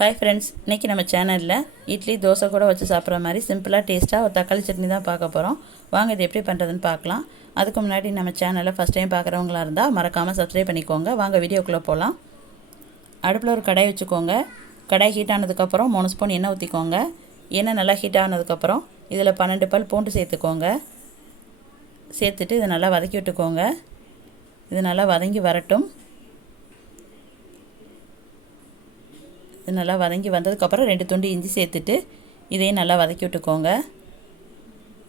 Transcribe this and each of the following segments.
Hi friends இன்றைக்கி நம்ம சேனலில் இட்லி தோசை கூட வச்சு சாப்பிட்ற மாதிரி சிம்பிளாக டேஸ்ட்டாக ஒரு தக்காளி சட்னி தான் பார்க்க போகிறோம் வாங்க இது எப்படி பண்ணுறதுன்னு பார்க்கலாம். அதுக்கு முன்னாடி நம்ம சேனலில் ஃபஸ்ட் டைம் பார்க்குறவங்களா இருந்தால் மறக்காமல் சப்ஸ்கிரைப் பண்ணிக்கோங்க. வாங்க வீடியோக்குள்ளே போகலாம் அடுப்பில் ஒரு கடாய் வச்சுக்கோங்க. கடாய் ஹீட் ஆனதுக்கப்புறம் மூணு ஸ்பூன் எண்ணெய் ஊற்றிக்கோங்க எண்ணெய் நல்லா ஹீட் ஆனதுக்கப்புறம் இதில் பன்னெண்டு பல் பூண்டு சேர்த்துக்கோங்க. சேர்த்துட்டு இதை நல்லா வதக்கி விட்டுக்கோங்க. இது நல்லா வதங்கி வரட்டும். இது நல்லா வதங்கி வந்ததுக்கப்புறம் ரெண்டு துண்டு இஞ்சி சேர்த்துட்டு இதையும் நல்லா வதக்கி விட்டுக்கோங்க.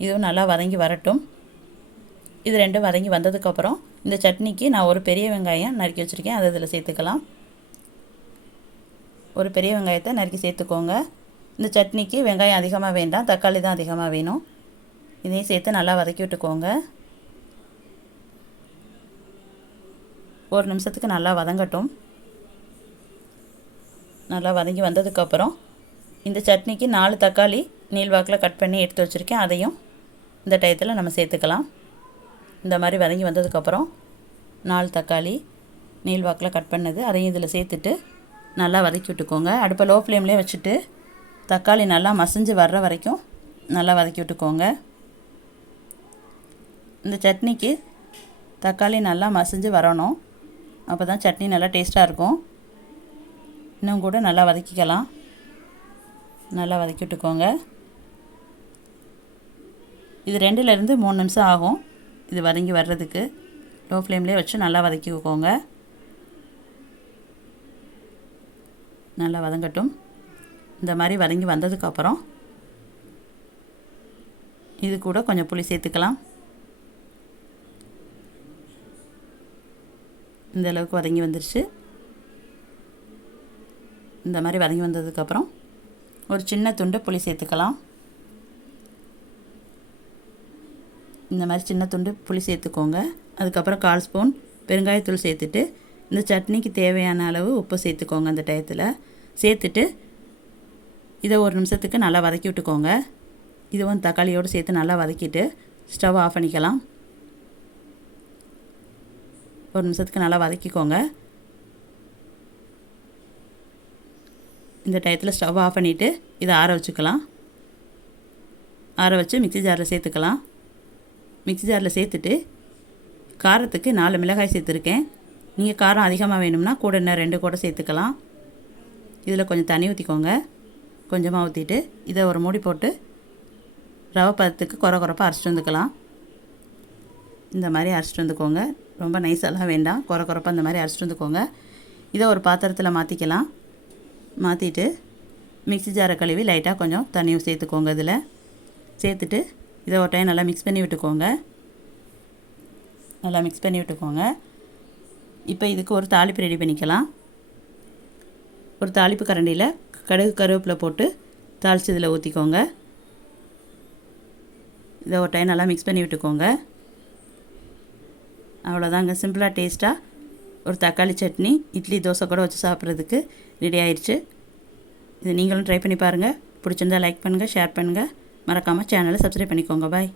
இதுவும் நல்லா வதங்கி வரட்டும். இது ரெண்டும் வதங்கி வந்ததுக்கப்புறம் இந்த சட்னிக்கு நான் ஒரு பெரிய வெங்காயம் நறுக்கி வச்சுருக்கேன். அதை இதில் சேர்த்துக்கலாம். ஒரு பெரிய வெங்காயத்தை நறுக்கி சேர்த்துக்கோங்க. இந்த சட்னிக்கு வெங்காயம் அதிகமாக வேண்டாம். தக்காளி தான் அதிகமாக வேணும். இதையும் சேர்த்து நல்லா வதக்கி விட்டுக்கோங்க. ஒரு நிமிஷத்துக்கு நல்லா வதங்கட்டும். நல்லா வதங்கி வந்ததுக்கப்புறம் இந்த சட்னிக்கு நாலு தக்காளி நீள்வாக்கில் கட் பண்ணி எடுத்து வச்சுருக்கேன். அதையும் இந்த டயத்தில் நம்ம சேர்த்துக்கலாம். இந்த மாதிரி வதங்கி வந்ததுக்கப்புறம் நாலு தக்காளி நீள்வாக்கில் கட் பண்ணது அதையும் இதில் சேர்த்துட்டு நல்லா வதக்கி விட்டுக்கோங்க. அடுப்பை லோ ஃப்ளேம்லேயே வச்சுட்டு தக்காளி நல்லா மசிஞ்சு வர்ற வரைக்கும் நல்லா வதக்கி விட்டுக்கோங்க. இந்த சட்னிக்கு தக்காளி நல்லா மசிஞ்சு வரணும். அப்போ தான் சட்னி நல்லா டேஸ்ட்டாக இருக்கும். இன்னும் கூட நல்லா வதக்கிக்கலாம். நல்லா வதக்கி விட்டுக்கோங்க இது ரெண்டுலேருந்து மூணு நிமிஷம் ஆகும். இது வதங்கி வர்றதுக்கு. லோ ஃப்ளேம்லேயே வச்சு நல்லா வதக்கிக்கோங்க. நல்லா வதங்கட்டும். இந்த மாதிரி வதங்கி வந்ததுக்கப்புறம் இது கூட கொஞ்சம் புளி சேர்த்துக்கலாம். இந்த அளவுக்கு வதங்கி வந்துருச்சு. இந்த மாதிரி வதங்கி வந்ததுக்கப்புறம் ஒரு சின்ன துண்டு புளி சேர்த்துக்கலாம். இந்த மாதிரி சின்ன துண்டு புளி சேர்த்துக்கோங்க. அதுக்கப்புறம் கால் ஸ்பூன் பெருங்காயத்தூள் சேர்த்துட்டு இந்த சட்னிக்கு தேவையான அளவு உப்பு சேர்த்துக்கோங்க அந்த டயத்தில். சேர்த்துட்டு இதை ஒரு நிமிஷத்துக்கு நல்லா வதக்கி விட்டுக்கோங்க. இதுவும் தக்காளியோடு சேர்த்து நல்லா வதக்கிட்டு ஸ்டவ் ஆஃப் பண்ணிக்கலாம். ஒரு நிமிஷத்துக்கு நல்லா வதக்கிக்கோங்க. இந்த டயத்தில் ஸ்டவ் ஆஃப் பண்ணிவிட்டு இதை ஆற வச்சுக்கலாம். ஆற வச்சு மிக்சி ஜாரில் சேர்த்துக்கலாம். மிக்சி ஜாரில் சேர்த்துட்டு காரத்துக்கு நாலு மிளகாய் சேர்த்துருக்கேன். நீங்கள் காரம் அதிகமாக வேணும்னா கூட இன்னும் ரெண்டு கூட சேர்த்துக்கலாம். இதில் கொஞ்சம் தண்ணி ஊற்றிக்கோங்க கொஞ்சமாக ஊற்றிட்டு இதை ஒரு மூடி போட்டு ரவை பதத்துக்கு குறை குறைப்பாக அரைச்சிட்டு வந்துக்கலாம். இந்த மாதிரி அரைச்சிட்டு வந்துக்கோங்க. ரொம்ப நைஸெல்லாம் வேண்டாம். குறை குறைப்பாக இந்த மாதிரி அரைச்சிட்டு வந்துக்கோங்க. இதை ஒரு பாத்திரத்தில் மாற்றிக்கலாம் மாற்றிட்டு மிக்ஸி ஜாரை கழுவி லைட்டாக கொஞ்சம் தண்ணியும் சேர்த்துக்கோங்க இதில். சேர்த்துட்டு இதை ஒரு டைம் நல்லா மிக்ஸ் பண்ணி விட்டுக்கோங்க. நல்லா மிக்ஸ் பண்ணி விட்டுக்கோங்க. இப்போ இதுக்கு ஒரு தாளிப்பு ரெடி பண்ணிக்கலாம். ஒரு தாளிப்பு கரண்டியில் கடுகு கருவேப்பிலை போட்டு தாளித்து இதில் ஊற்றிக்கோங்க இதை ஒரு டைம் நல்லா மிக்ஸ் பண்ணி விட்டுக்கோங்க. அவ்வளோதாங்க. சிம்பிளாக டேஸ்ட்டாக ஒரு தக்காளி சட்னி இட்லி தோசை கூட வச்சு சாப்பிட்றதுக்கு ரெடி ஆயிடுச்சு இது நீங்களும் ட்ரை பண்ணி பாருங்கள் பிடிச்சிருந்தா லைக் பண்ணுங்கள் ஷேர் பண்ணுங்கள் மறக்காமல் சேனலை சப்ஸ்கிரைப் பண்ணிக்கோங்க. பாய்